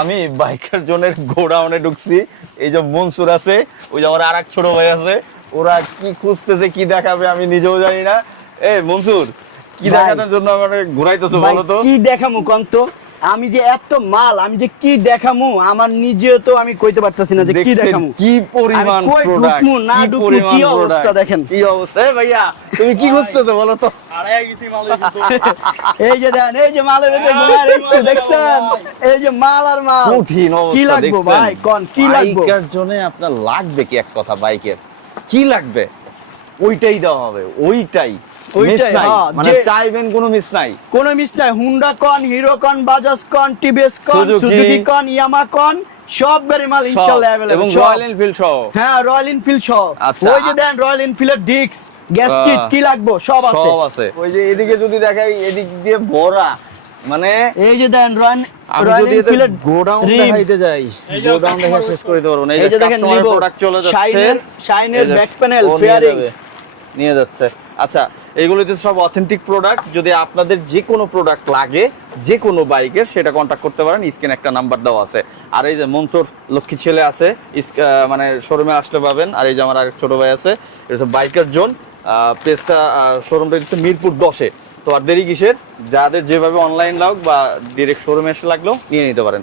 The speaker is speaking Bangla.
আমি বাইকার জোনের গোডাউনে ঢুকছি, এই যে মনসুর আছে, ওই যে আমার আরেক ছোট ভাই আছে, ওরা কি খুঁজতেছে কি দেখাবে আমি নিজেও জানি না। মনসুর, কি ভাই, দেখানোর জন্য আমাকে ঘুরাইতেছো ভাই, বলো তো? কি দেখামু কোন তো? আমি যে এত মাল, আমি যে কি দেখামু আমার নিজেও তো আমি কইতে পারতাছি না যে কি দেখছেন দেখামু। কি পরিমাণ আমি কই প্রোডাক্ট, ঢুকমু না কি ঢুকমু, পরিমাণ কি অবস্থা প্রোডাক্ট, দেখেন। কি অবস্থা। ভাইয়া তুমি কি খুঁজতেছো বলো তো? এই যে দেন, এই যে মালের মধ্যে ঘোড়া রেখেছে, দেখছেন? এই যে মাল আর মাল। কঠিন কি অবস্থা লাগবে দেখছেন? ভাই, কোন কি লাগবে? বাইকের জন্য আপনার লাগবে কি, এক কথা বাইকের কি লাগবে ওইটাই দেওয়া হবে, ওইটাই মিস ওইটাই, নাই, হ্যাঁ, মানে যে- চাইবেন কোনো মিস নাই। কোনো মিস নাই। হুন্ডা কন, হিরো কন, বাজাজ কন, টিভিএস কন, সুজুকি। সুজুকি কন, ইয়ামা কন, সব গাড়ি মাল ইনশাআল্লাহ সব, अवेलेबल। এবং রয়্যাল এনফিল্ড সহ। হ্যাঁ, রয়্যাল এনফিল্ড সহ। আচ্ছা। ওই যে দেন রয়্যাল এনফিল্ডের ডিস্ক, গ্যাসকিট কি লাগবে সব আছে। সব আছে। ওই যে এদিকে যদি দেখাই, এদিক দিয়ে ভরা, মানে এই যে দেন আমি রয়্যাল যদি এদের এনফিল্ডের গোডাউন দেখাইতে যাই, গোডাউন দেখা শেষ করে দিতে পারবো না। এই যে দেখেন কাস্টমারের প্রোডাক্ট চলে যাচ্ছে, শাইনের এই যে ব্যাক প্যানেল, ও নিয়ে ফেয়ারিং। যাবে, নিয়ে যাচ্ছে। আচ্ছা, এগুলো তো সব অথেন্টিক প্রোডাক্ট। যদি আপনাদের যে কোনো প্রোডাক্ট লাগে যে কোনো বাইকের, সেটা কন্ট্যাক্ট করতে পারেন, স্ক্রিনে একটা নাম্বার দেওয়া আছে। আর এই যে মনসুর লক্ষ্মী ছেলে আছে, মানে শোরুমে আসলে পাবেন। আর এই যে আমার আরেক ছোট ভাই আছে, এটা হচ্ছে বাইকার জোন। পেজটা, শোরুমটা হচ্ছে মিরপুর 10-এ। তো আর দেরি কিসের, যাদের যেভাবে অনলাইন লাগ বা ডিরেক্ট শোরুমে এসে লাগলেও নিয়ে নিতে পারেন।